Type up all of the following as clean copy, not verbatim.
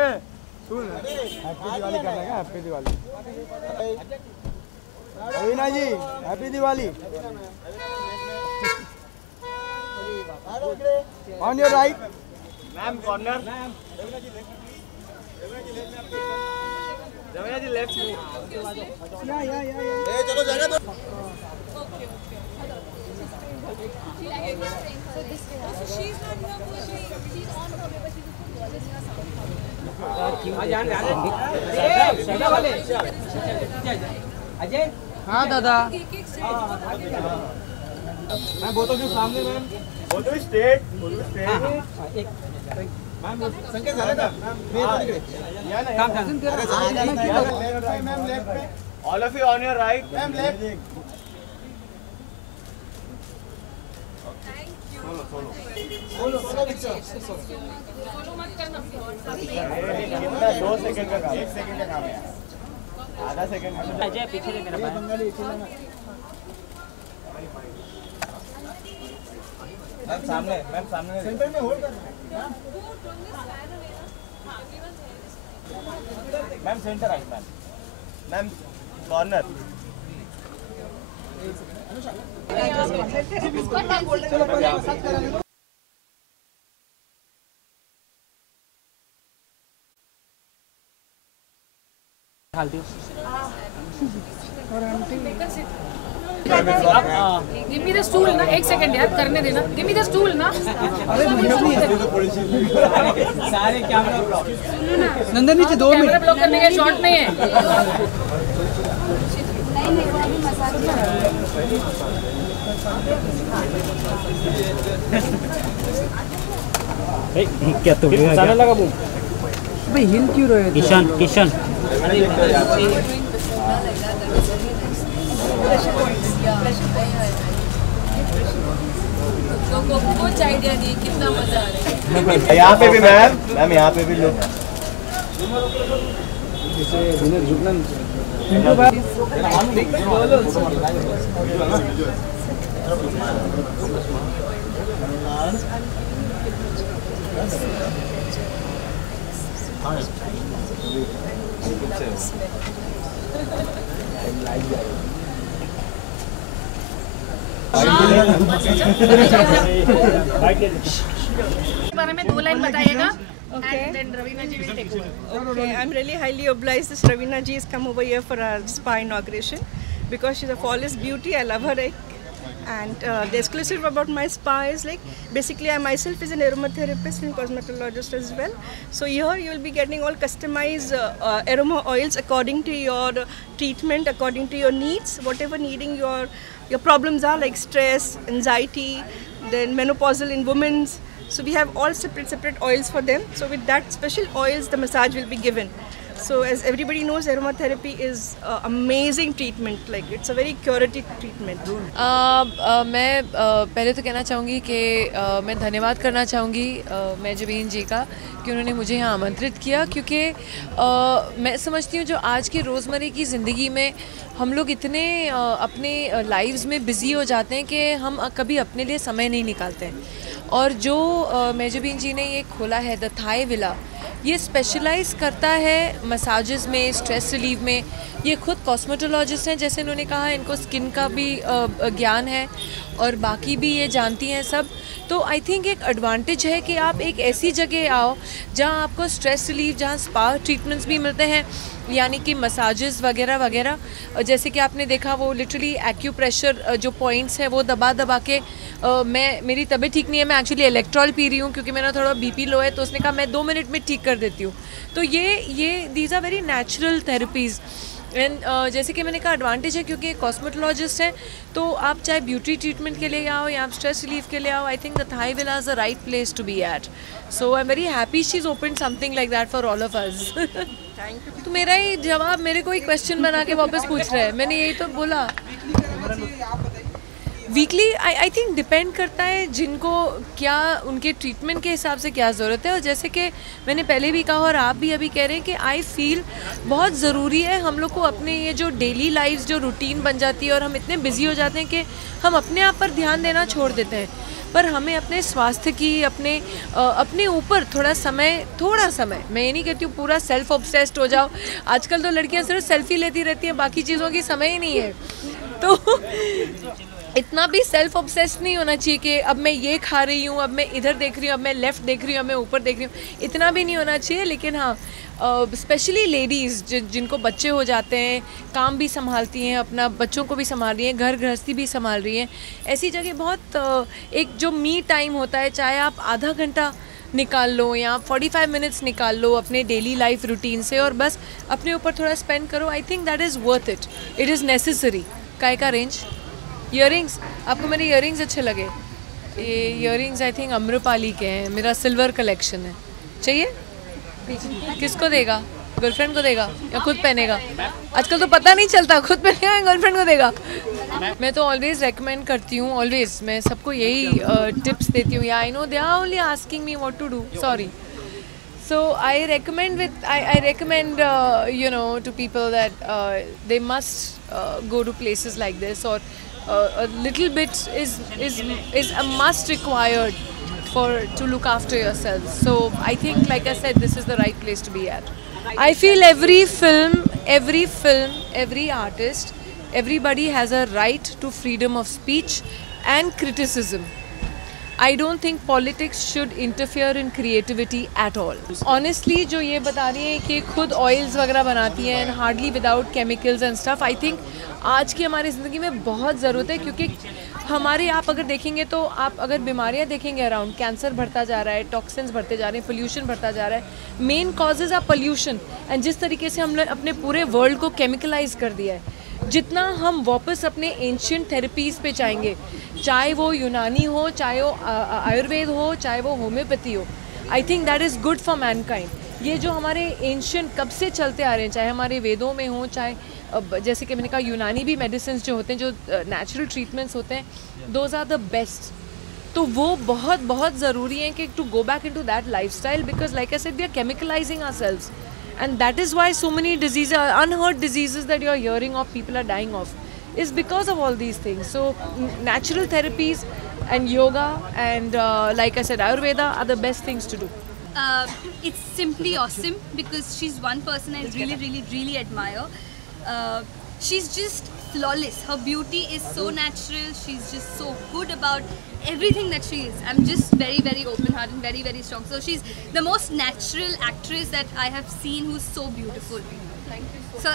Happy Diwali करना है, happy Diwali Raveena ji, happy Diwali. On your right ma'am, corner. Raveena ji left. चलो जाएगा तो अजय। हाँ दादा। मैम बोतो जो सामने मैम, बोतो स्ट्रेट, मैम संकेत झाला का? मैम लेफ्ट पे, all of you on your right, ma'am left. Solo picture. कितना 2 सेकंड का काम, 1 सेकंड का काम है, आधा सेकंड। अजय पीछे दे मेरा भाई। मैम सामने, मैम सामने सेंटर में होल्ड कर। Ma'am centre I, ma'am corner. Give me the stool ना, 1 सेकंड यार करने देना। Give me the stool ना। सारे कैमरा ब्लॉक। नंदन नीचे 2 मिनट। कैमरा ब्लॉक करने का शॉट नहीं है। क्या तो जाने लगा बूम। भाई हिल क्यों रहे हो? किशन किशन कुछ आइडिया नहीं, कितना मजा आ रहा है। यहाँ पे भी मैम, मैम यहाँ पे भी लोग। बारे में 2 लाइन बताइएगा। And then Ravina ji will take over. Okay, I'm really highly obliged that Ravina ji has come over here for our spa inauguration because she's a flawless beauty. I love her. And the exclusive about my spa is like basically I myself is an aromatherapist and cosmetologist as well. So here you will be getting all customized aroma oils according to your treatment, according to your needs, whatever needing your problems are, like stress, anxiety, then menopausal in women's. So we have all separate oils for them. So with that special oils, the massage will be given. So as everybody knows, aromatherapy is amazing treatment. Like it's a very curative treatment. मैं पहले तो कहना चाहूँगी कि मैं धन्यवाद करना चाहूँगी मेजबीन जी का कि उन्होंने मुझे यहाँ आमंत्रित किया, क्योंकि मैं समझती हूँ जो आज की रोज़मर्रा की ज़िंदगी में हम लोग इतने अपने लाइव्स में बिज़ी हो जाते हैं कि हम कभी अपने लिए समय नहीं निकालते हैं। और जो मेजबीन जी ने ये खोला है द थाई विला, ये स्पेशलाइज़ करता है मसाजेस में, स्ट्रेस रिलीव में। ये खुद कॉस्मेटोलॉजिस्ट हैं, जैसे इन्होंने कहा, इनको स्किन का भी ज्ञान है और बाकी भी ये जानती हैं सब। तो आई थिंक एक एडवांटेज है कि आप एक ऐसी जगह आओ जहाँ आपको स्ट्रेस रिलीफ, जहाँ स्पा ट्रीटमेंट्स भी मिलते हैं, यानी कि मसाजेस वगैरह वगैरह। जैसे कि आपने देखा वो लिटरली एक्यूप्रेशर जो पॉइंट्स हैं वो दबा दबा के मेरी तबीयत ठीक नहीं है, मैं एक्चुअली इलेक्ट्रॉल पी रही हूँ क्योंकि मेरा थोड़ा बीपी लो है, तो उसने कहा मैं 2 मिनट में ठीक कर देती हूँ। तो ये these are very natural therapies. And जैसे कि मैंने कहा एडवांटेज है क्योंकि कॉस्मेटोलॉजिस्ट हैं, तो आप चाहे ब्यूटी ट्रीटमेंट के लिए आओ या आप स्ट्रेस रिलीफ के लिए आओ, I think the Thai villa is the right place to be at. So I am very happy she is open something like that for all of us. तो मेरा ही जवाब मेरे को ही क्वेश्चन बना के वापस पूछ रहे हैं, मैंने यही तो बोला। वीकली आई थिंक डिपेंड करता है जिनको क्या, उनके ट्रीटमेंट के हिसाब से क्या ज़रूरत है। और जैसे कि मैंने पहले भी कहा और आप भी अभी कह रहे हैं कि आई फील बहुत ज़रूरी है हम लोग को अपने ये जो डेली लाइफ जो रूटीन बन जाती है और हम इतने बिजी हो जाते हैं कि हम अपने आप पर ध्यान देना छोड़ देते हैं। पर हमें अपने स्वास्थ्य की अपने ऊपर थोड़ा समय, मैं ये नहीं कहती हूँ पूरा सेल्फ ऑब्सेस्ड हो जाओ। आजकल तो लड़कियाँ सिर्फ सेल्फी लेती रहती हैं, बाकी चीज़ों की समय ही नहीं है। तो इतना भी सेल्फ ऑब्सेस्ड नहीं होना चाहिए कि अब मैं ये खा रही हूँ, अब मैं इधर देख रही हूँ, अब मैं लेफ़्ट देख रही हूँ, अब मैं ऊपर देख रही हूँ, इतना भी नहीं होना चाहिए। लेकिन हाँ, स्पेशली लेडीज़ जिनको बच्चे हो जाते हैं, काम भी संभालती हैं, अपना बच्चों को भी संभाल रही हैं, घर गृहस्थी भी संभाल रही हैं, ऐसी जगह बहुत एक जो मी टाइम होता है, चाहे आप आधा घंटा निकाल लो या 45 मिनट्स निकाल लो अपने डेली लाइफ रूटीन से और बस अपने ऊपर थोड़ा स्पेंड करो। I think that is worth it, it is necessary. काय का रेंज? ईयरिंग्स, आपको मेरे ईयरिंग्स अच्छे लगे? ये ईयरिंग्स आई थिंक अम्रपाली के हैं, मेरा सिल्वर कलेक्शन है। चाहिए? किसको देगा? गर्लफ्रेंड को देगा या खुद पहनेगा? आजकल तो पता नहीं चलता, खुद पहनेगा या गर्लफ्रेंड को देगा। मैं तो ऑलवेज रेकमेंड करती हूँ, ऑलवेज मैं सबको यही टिप्स देती हूँ। या I know they are only asking me what to do, sorry. So I recommend you know, to people that they must go to places like this, or a little bit is a must required to look after yourselves. So I think, like I said, this is the right place to be at. I feel every film, every artist, everybody has a right to freedom of speech and criticism. I don't think politics should interfere in creativity at all. Honestly, जो ये बता रही है कि खुद oils वगैरह बनाती हैं and hardly without chemicals and stuff, I think आज की हमारी ज़िंदगी में बहुत ज़रूरत है, क्योंकि हमारे आप अगर देखेंगे तो आप अगर बीमारियाँ देखेंगे अराउंड, कैंसर बढ़ता जा रहा है, टॉक्सिन्स बढ़ते जा रहे हैं, पोल्यूशन बढ़ता जा रहा है। Main causes are pollution, and जिस तरीके से हमने अपने पूरे वर्ल्ड को केमिकलाइज कर दिया है, जितना हम वापस अपने एंशियंट थेरेपीज़ पे चाहेंगे, चाहे वो यूनानी हो, चाहे वो आयुर्वेद हो, चाहे वो होम्योपैथी हो, I think that is good for Mankind. ये जो हमारे एंशियंट कब से चलते आ रहे हैं, चाहे हमारे वेदों में हो, चाहे जैसे कि मैंने कहा यूनानी भी मेडिसिन जो होते हैं, जो नेचुरल ट्रीटमेंट्स होते हैं, दोज आर द बेस्ट। तो वो बहुत बहुत ज़रूरी है कि to go back into that lifestyle, because like I said, we are chemicalising ourselves, and that is why so many diseases, unheard diseases that you are hearing of, people are dying of, is because of all these things. So natural therapies and yoga and like I said, Ayurveda are the best things to do. It's simply awesome because she's one person I really admire. She's just flawless. Her beauty is so natural. She's just so good about everything that she is. I'm just very open-hearted and very strong. So she's the most natural actress that I have seen who's so beautiful. Thank you. So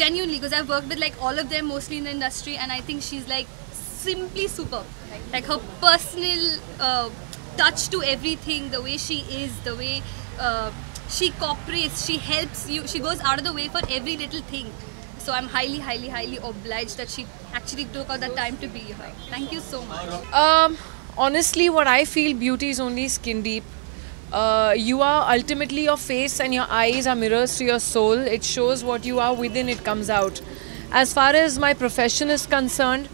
genuinely, because I've worked with like all of them mostly in the industry, and I think she's like simply superb. Like her personal touch to everything, the way she is, the way she cooperates, she helps you, she goes out of the way for every little thing. So I'm highly obliged that she actually took out the time to be here. Thank you so much. Honestly, what I feel, beauty is only skin deep. You are ultimately, your face and your eyes are mirrors to your soul. It shows what you are within, it comes out. As far as my profession is concerned,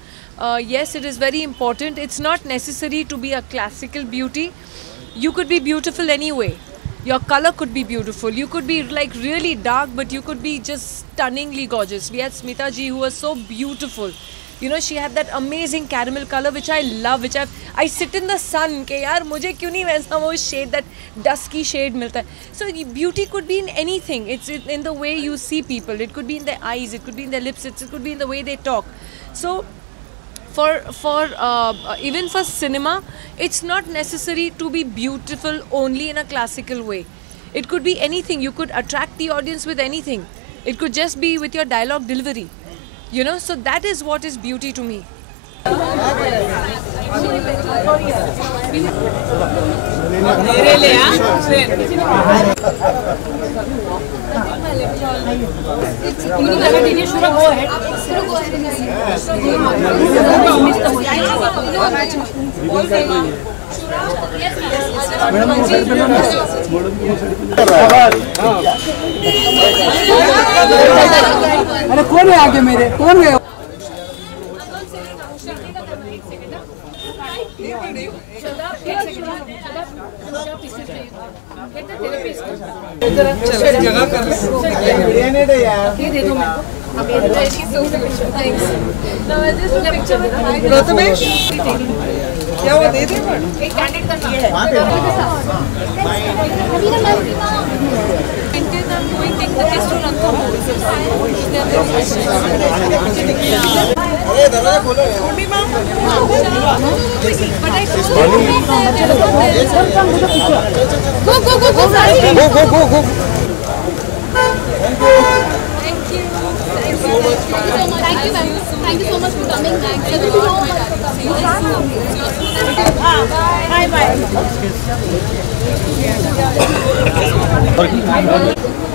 yes, it is very important. It's not necessary to be a classical beauty. You could be beautiful anyway. Your color could be beautiful. You could be like really dark, but you could be just stunningly gorgeous. We had Smita ji, who was so beautiful. You know, she had that amazing caramel color, which I love, which I sit in the sun, ke yaar, mujhe kyun nahi waisa wo shade, that dusky shade milta hai. So beauty could be in anything. It's in the way you see people. It could be in their eyes. It could be in their lips. It could be in the way they talk. So even for cinema, it's not necessary to be beautiful only in a classical way. It could be anything. You could attract the audience with anything. It could just be with your dialogue delivery. You know, so that is what is beauty to me. अरे कौन है आगे मेरे, कौन है? जगह कर ले। क्या वो दे दे I'm going to take the test to Ranthambore. But I told go. Thank you. Thank you so much for coming. Thank you so much for coming. Bye.